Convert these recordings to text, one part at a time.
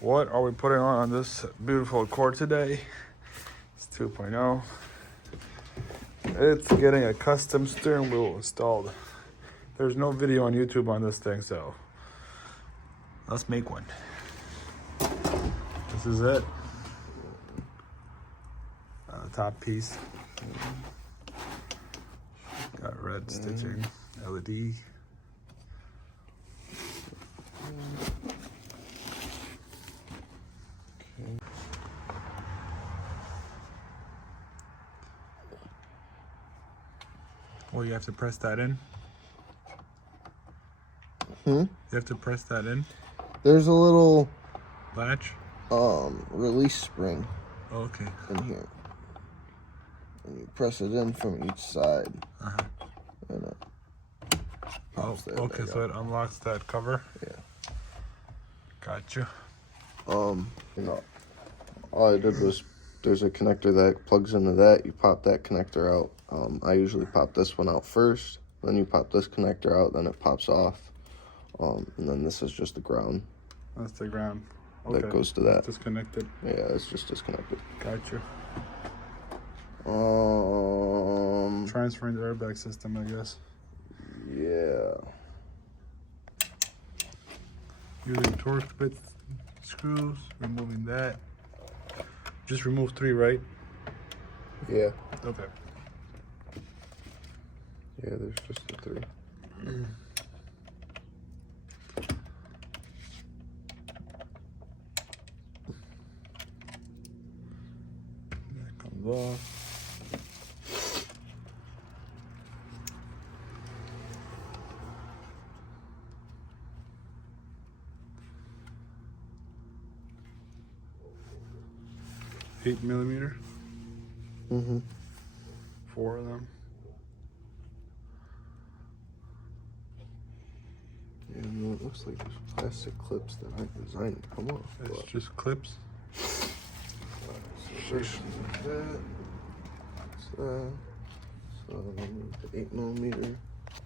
What are we putting on this beautiful Accord today? It's 2.0. It's getting a custom steering wheel installed. There's no video on YouTube on this thing, so let's make one. This is it. The top piece. Got red stitching, LED. Well, you have to press that in. You have to press that in. There's a little latch. Release spring. Oh, okay. In here, and you press it in from each side. And it pops there. Okay, so it unlocks that cover. Yeah. Gotcha. You know, all I did was there's a connector that plugs into that. You pop that connector out. I usually pop this one out first. Then you pop this connector out. Then it pops off. And then this is just the ground. That's the ground. Okay. That goes to that. Disconnected. Yeah, it's just disconnected. Gotcha. Transferring the airbag system, I guess. Yeah. Using torque bit screws, removing that. Just remove 3, right? Yeah. Okay. Yeah, there's just the 3. That comes off. $8 millimeter. 4 of them. Yeah, no, it looks like there's plastic clips that I designed to come off. It's just clips. So like that. That's that. So the 8 millimeter. And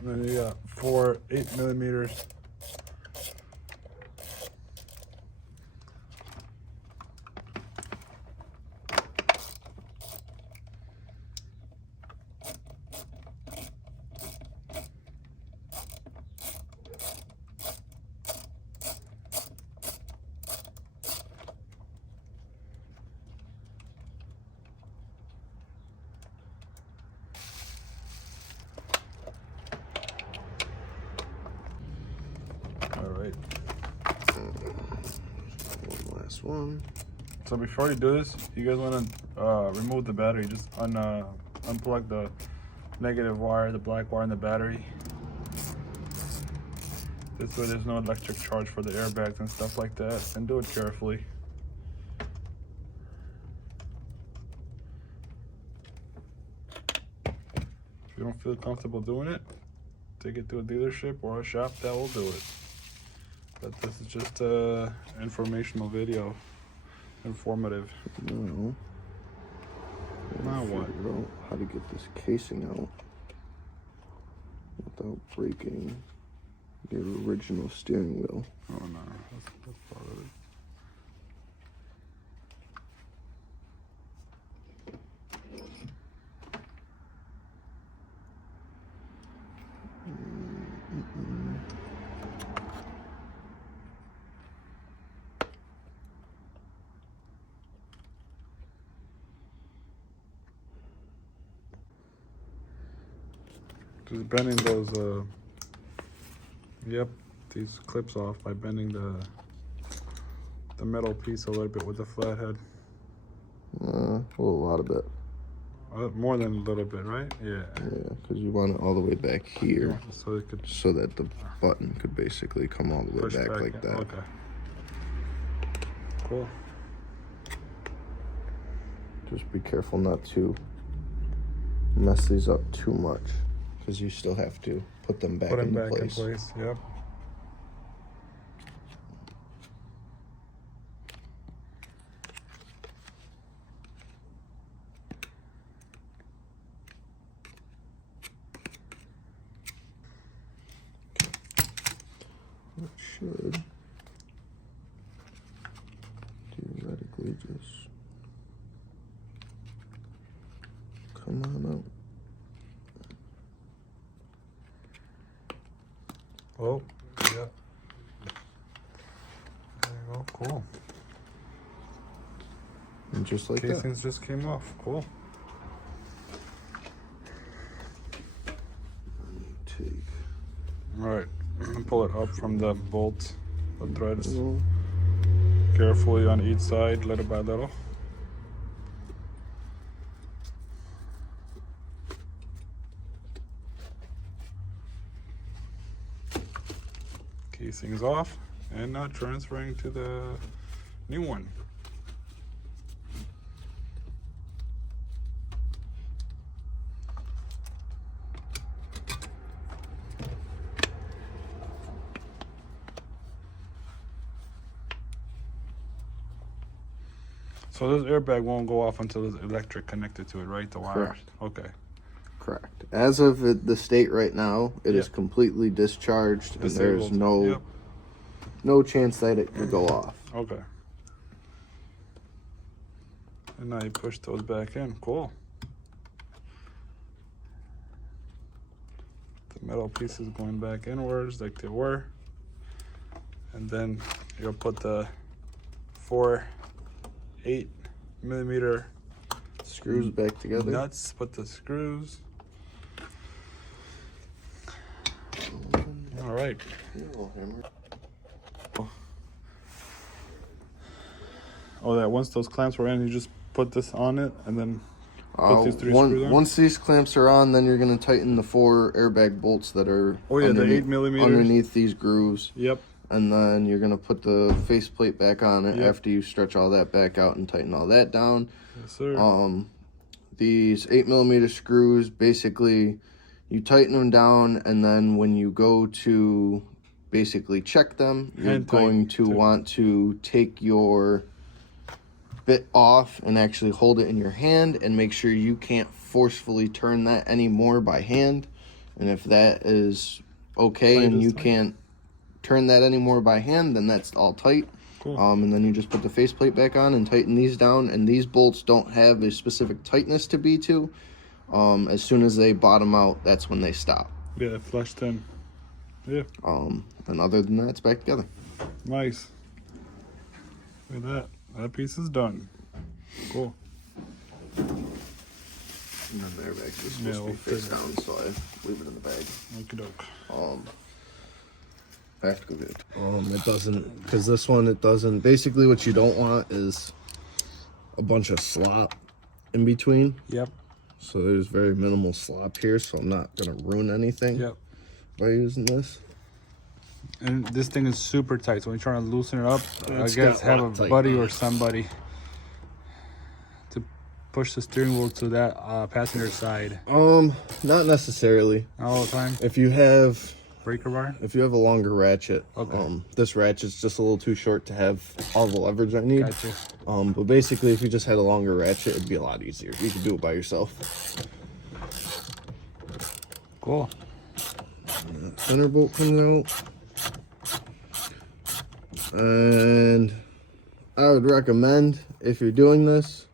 then you got 4 8 millimeters. Alright. One last one. So before you do this, you guys want to remove the battery. Just unplug the negative wire, the black wire in the battery. This way there's no electric charge for the airbags and stuff like that. And do it carefully. If you don't feel comfortable doing it, take it to a dealership or a shop that will do it. But this is just a informational video. Informative. No. Now what? Figure out how to get this casing out without breaking the original steering wheel. Oh no, that's part of it. Just bending those, these clips off by bending the metal piece a little bit with the flathead. Well, a lot of it. More than a little bit, right? Yeah. Yeah, because you want it all the way back here, so it could, so that the button could basically come all the way back like that. Okay. Cool. Just be careful not to mess these up too much, because you still have to put them back in place. Yep. It should. Cool. And just like Casings just came off. Cool. Take. All right. Pull it up from the bolt, the threads. Little. Carefully on each side, little by little. Casing's off, and now transferring to the new one. So this airbag won't go off until there's electric connected to it, right? The wires? Correct. Okay. Correct. As of the state right now, it is Yep. completely discharged, and there's Disabled. Yep. no chance that it could go off. Okay. And now you push those back in. Cool. The metal pieces going back inwards like they were. And then you'll put the 8mm Screws back together. nuts, put the screws. All right. Oh, that once those clamps were in, you just put this on it and then put these 3 screws on? Once these clamps are on, then you're going to tighten the 4 airbag bolts that are Oh yeah, the 8mm underneath these grooves. Yep. And then you're going to put the faceplate back on it Yep. after you stretch all that back out and tighten all that down. Yes, sir. These 8mm screws, basically, you tighten them down, and then when you go to basically check them, you're Hand going tighten, to too. want to take your bit off and actually hold it in your hand and make sure you can't forcefully turn that anymore by hand. And if that is okay Tight and is you tight. can't turn that anymore by hand, then that's all tight. Cool. And then you just put the faceplate back on and tighten these down. And these bolts don't have a specific tightness to be to. As soon as they bottom out, that's when they stop. Yeah, flushed in. Yeah. And other than that, it's back together. Nice. Look at that. That piece is done. Cool. And then the airbag is supposed to be face down, so I leave it in the bag. Okie doke. I have to go get it. It doesn't, because this one, it doesn't. Basically, what you don't want is a bunch of slop in between. Yep. So there's very minimal slop here, so I'm not gonna ruin anything Yep. by using this. And this thing is super tight, so when you're trying to loosen it up, It's I guess got have a Loctite buddy or knots. somebody to push the steering wheel to that passenger side Not necessarily. all the time. If you have Breaker bar. a longer ratchet, Okay. this ratchet's just a little too short to have all the leverage I need. Gotcha. But basically, if you just had a longer ratchet, it'd be a lot easier. You could do it by yourself. Cool. Center bolt comes out. And I would recommend, if you're doing this,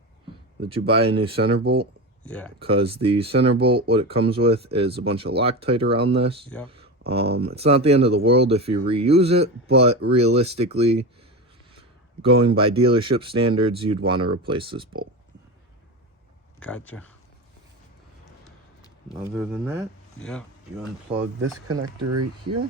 that you buy a new center bolt. Yeah. Because the center bolt, what it comes with is a bunch of Loctite around this. Yep. It's not the end of the world if you reuse it, but realistically, going by dealership standards, you'd want to replace this bolt. Gotcha. Other than that, Yeah. you unplug this connector right here.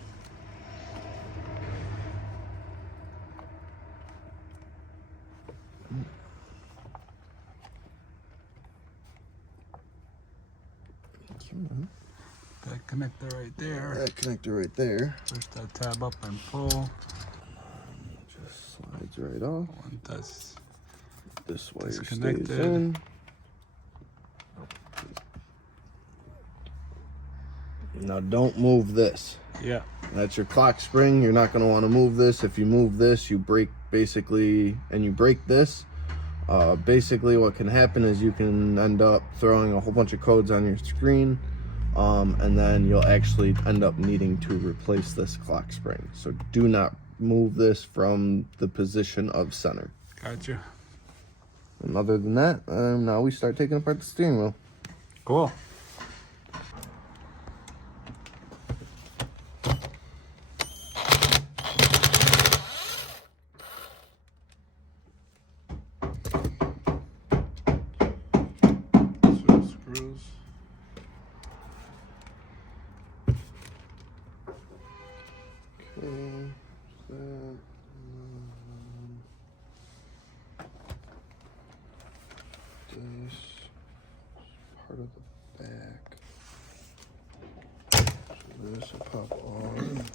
That connector right there. That connector right there Push that tab up and pull. just slides right off. And that's This wire stays disconnected. in. Now don't move this. yeah. That's your clock spring. You're not going to want to move this. If you move this, you break basically, and you break this. Basically what can happen is you can end up throwing a whole bunch of codes on your screen, and then you'll actually end up needing to replace this clock spring. So do not move this from the position of center. Gotcha. And other than that, now we start taking apart the steering wheel. Cool. this part of the back. So this will pop off.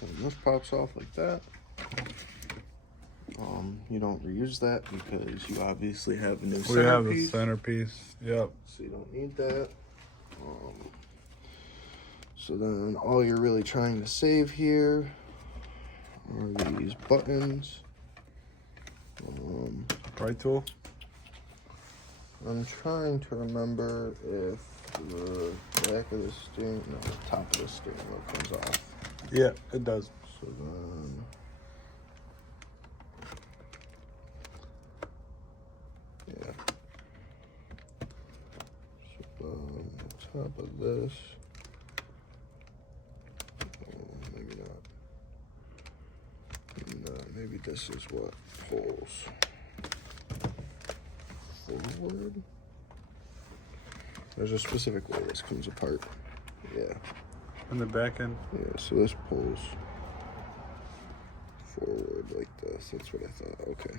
So this pops off like that. You don't reuse that because you obviously have a new centerpiece. We have a centerpiece, yep. So you don't need that. So then all you're really trying to save here are these buttons. Right tool? I'm trying to remember if the back of the steering, no, the top of the steering wheel comes off. Yeah, it does. So then, yeah. So on top of this, maybe not. No, maybe this is what pulls forward. There's a specific way this comes apart. Yeah. On the back end? Yeah, so this pulls forward like this. That's what I thought. Okay.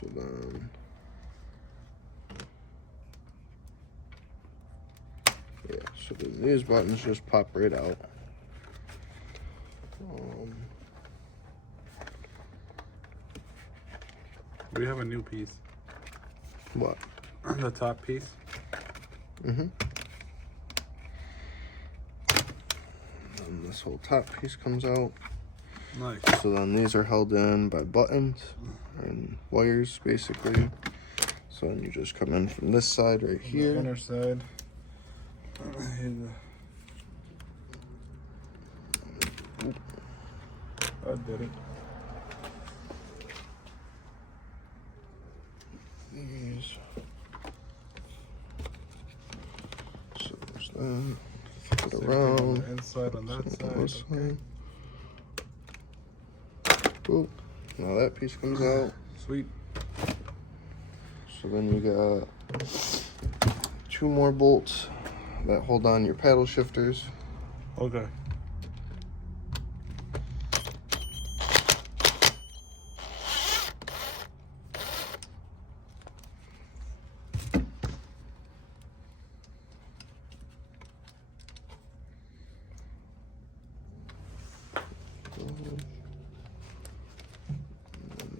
So then, yeah, so then these buttons just pop right out. We have a new piece. What? The top piece. And this whole top piece comes out. Nice. So then these are held in by buttons and wires, basically. So then you just come in from this side right here. The inner side. I did it. These. So there's that. Flip it around. On the inside on that side. This side. Boop. Now that piece comes out. Sweet. So then you got 2 more bolts that hold on your paddle shifters. Okay.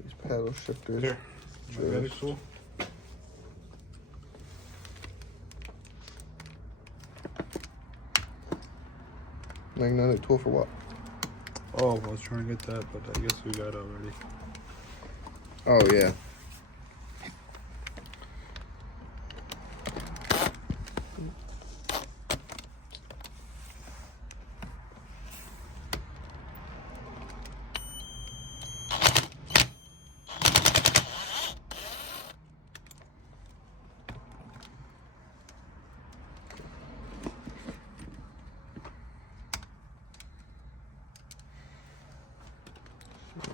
These paddle shifters. Here. Magnetic tool. Magnetic tool for what? Oh, I was trying to get that, but I guess we got it already. Oh, yeah.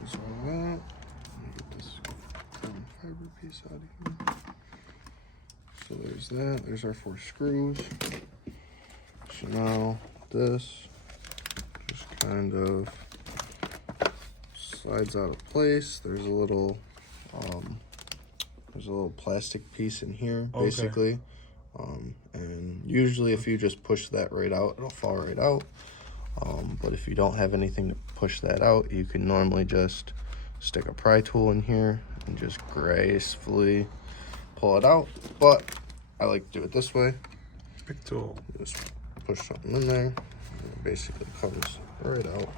There's all that. Let me get this carbon fiber piece out of here. So there's that. There's our 4 screws. So now this just kind of slides out of place. There's a little plastic piece in here, Okay. basically. And usually if you just push that right out, it'll fall right out. But if you don't have anything to push that out, you can normally just stick a pry tool in here and just gracefully pull it out. But I like to do it this way. Big tool. Just push something in there, and it basically comes right out.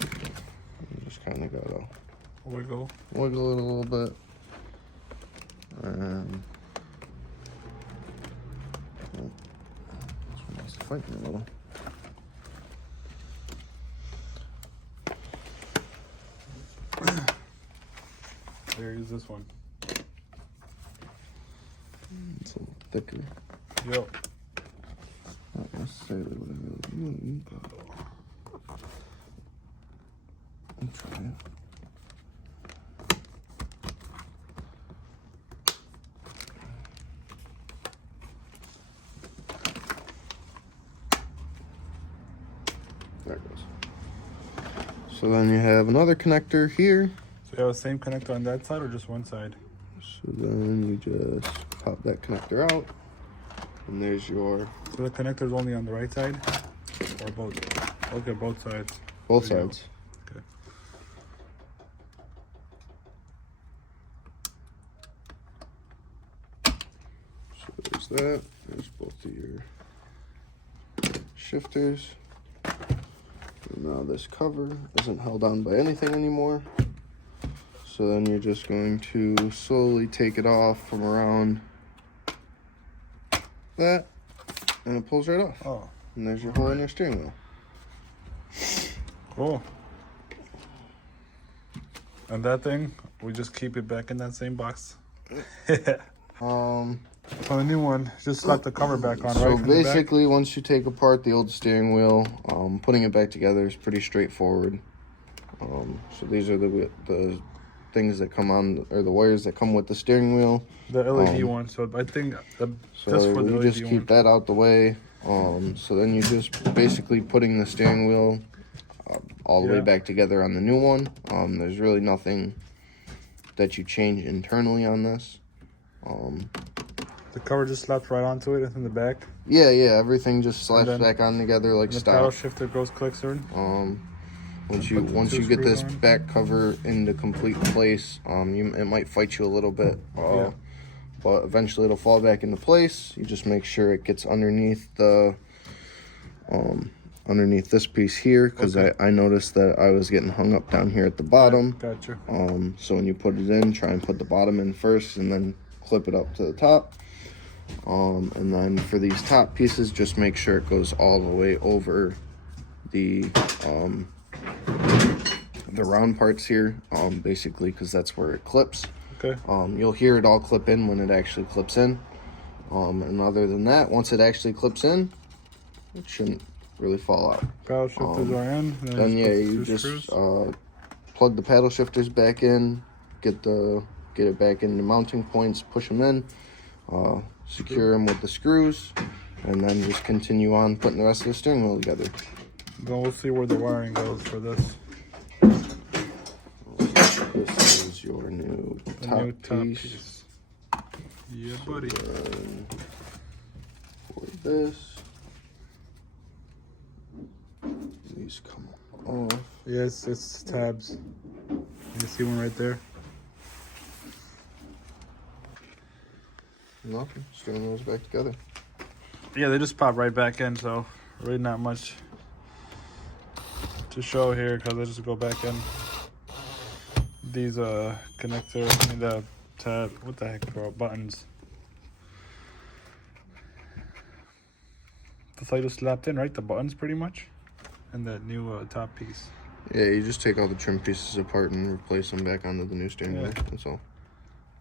You just kind of gotta Wiggle. wiggle it a little bit. And oh, this one wants to fight me a little. There is this one. It's a little thicker. Yep. Not necessarily what I really need, but I'll try it. So then you have another connector here. So you have the same connector on that side or just one side? So then you just pop that connector out, and there's your... So the connector is only on the right side, or both? Okay, both sides. Both There you sides. go. Okay. So there's that. There's both of your shifters. And now this cover isn't held on by anything anymore. So then you're just going to slowly take it off from around that, and it pulls right off. Oh, And there's your hole in your steering wheel. cool. And that thing, we just keep it back in that same box. So the new one, just slap the cover back on, So right? From the back? basically, once you take apart the old steering wheel, putting it back together is pretty straightforward. So these are the things that come on, or the wires that come with the steering wheel. The LED one. So I think So just for the you LED just keep one. that out the way. So then you're just basically putting the steering wheel all the way back together on the new one. There's really nothing that you change internally on this. The cover just slaps right onto it in the back. Yeah, everything just slaps back on together like The stock. paddle shifter goes clicks in. Once you get this back cover into complete place, it might fight you a little bit, but eventually it'll fall back into place. You just make sure it gets underneath the underneath this piece here, because I noticed that I was getting hung up down here at the bottom. Gotcha. So when you put it in, try and put the bottom in first, and then clip it up to the top. And then for these top pieces, just make sure it goes all the way over the round parts here, basically, because that's where it clips. Okay. You'll hear it all clip in when it actually clips in. And other than that, once it actually clips in, it shouldn't really fall out. Paddle shifters are in. Then you just plug the paddle shifters back in, get it back in the mounting points, push them in, secure them with the screws, and then just continue on putting the rest of the steering wheel together. Then we'll see where the wiring goes for this. This is your new top piece. Yeah, buddy. And for this, these come off. Yes, it's tabs. You see one right there? Nothing. Steering wheels back together. Yeah, they just pop right back in, so really not much to show here because they just go back in. These connector, the tab, what the heck, bro? Buttons. That's how you just slapped in, right? The buttons, pretty much, and that new top piece. Yeah, you just take all the trim pieces apart and replace them back onto the new steering wheel. That's all.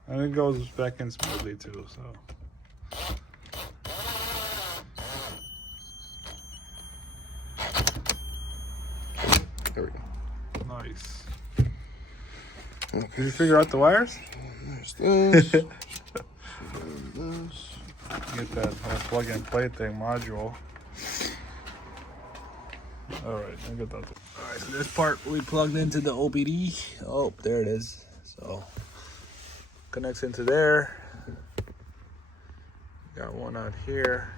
And it goes back in smoothly too. So. There we go. Nice. Okay. Did you figure out the wires? There's this. This. Get that plug and play thing module. Alright, I get that. Alright, so this part we plugged into the OBD. Oh, there it is. So connects into there. Got one out here.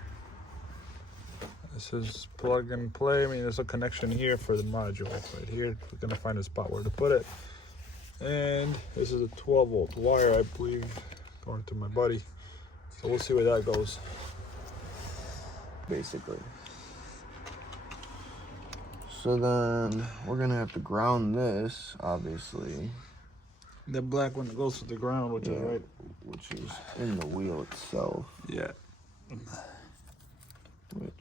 This is plug and play. I mean, there's a connection here for the module right here. We're gonna find a spot where to put it. And this is a 12-volt wire, I believe, going to my buddy. So we'll see where that goes. Basically. So then we're gonna have to ground this, obviously. The black one goes to the ground, which is right. Which is in the wheel itself. Yeah. Which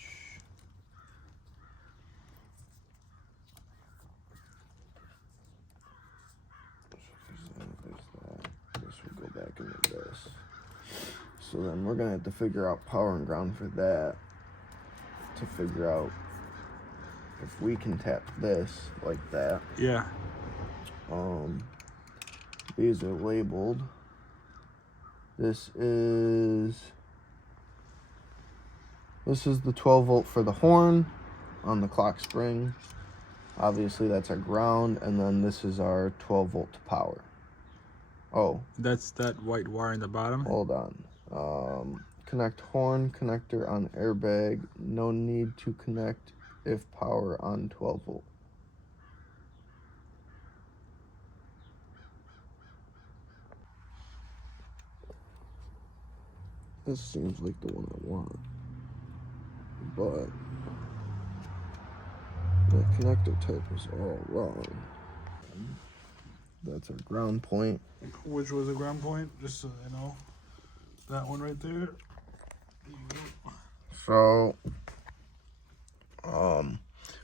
there's that. This will go back into this. So then we're gonna have to figure out power and ground for that. To figure out if we can tap this like that. Yeah. These are labeled. This is the 12 volt for the horn on the clock spring. Obviously, that's our ground, and then this is our 12 volt to power. Oh. That's that white wire in the bottom? Hold on. Connect horn connector on airbag. No need to connect if power on 12 volt. This seems like the one I want, but the connector type is all wrong. That's our ground point. Which was the ground point? Just so you know, that one right there. So,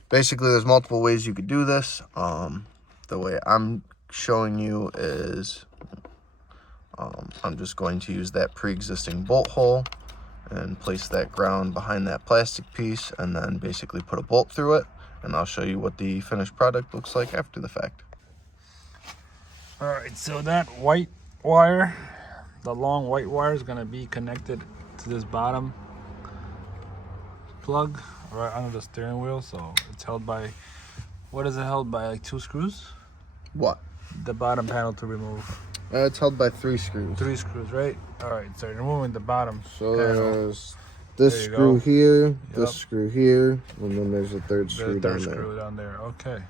basically there's multiple ways you could do this. The way I'm showing you is I'm just going to use that pre-existing bolt hole and place that ground behind that plastic piece and then basically put a bolt through it, and I'll show you what the finished product looks like after the fact. All right, so that white wire, the long white wire, is going to be connected to this bottom plug right under the steering wheel. So it's held by, what is it held by, like 2 screws? What? The bottom panel to remove. It's held by 3 screws. 3 screws, right? All right, so removing the bottom So panel. there's this There you screw go. here, this Yep. screw here, and then there's a third The screw third down there. screw down there. Okay.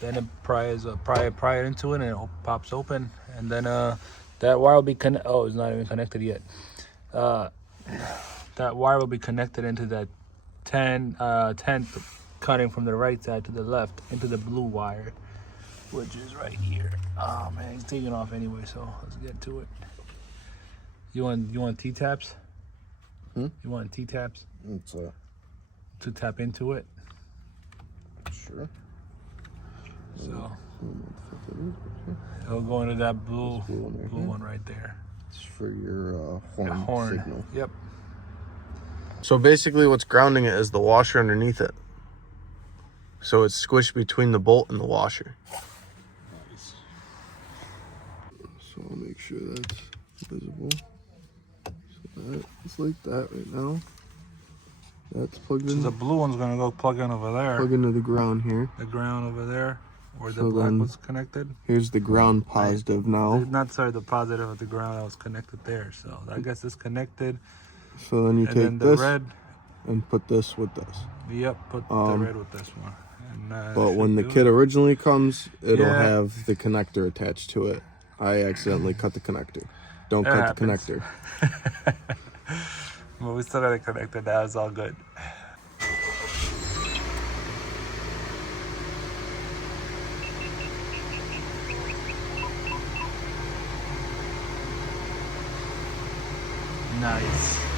Then it pry it into it, and it pops open, and then that wire will be oh, it's not even connected yet. That wire will be connected into that 10th cutting from the right side to the left into the blue wire, which is right here. Oh man, it's taking off anyway, so let's get to it. You want T-taps? You want T-taps It's to tap into it? sure. So it'll go into that blue one right there. It's for your The horn horn. signal. Yep. So basically what's grounding it is the washer underneath it. So it's squished between the bolt and the washer. Nice. So I'll make sure that's visible. So it's like that right now. That's plugged So in. the blue one's gonna go plug in over there. Plug into the ground here. The ground over there, where the So black then- was connected. Here's the ground positive now. Not sorry, the positive of the ground that was connected there. So I guess it's connected. So then you And take then the this red. and put this with this. Yep. Put the red with this one. And, But when the should kit do it. originally comes, it'll Yeah. have the connector attached to it. I accidentally cut the connector. Don't It cut happens. the connector. But we still got it connected. Now it's all good. Nice.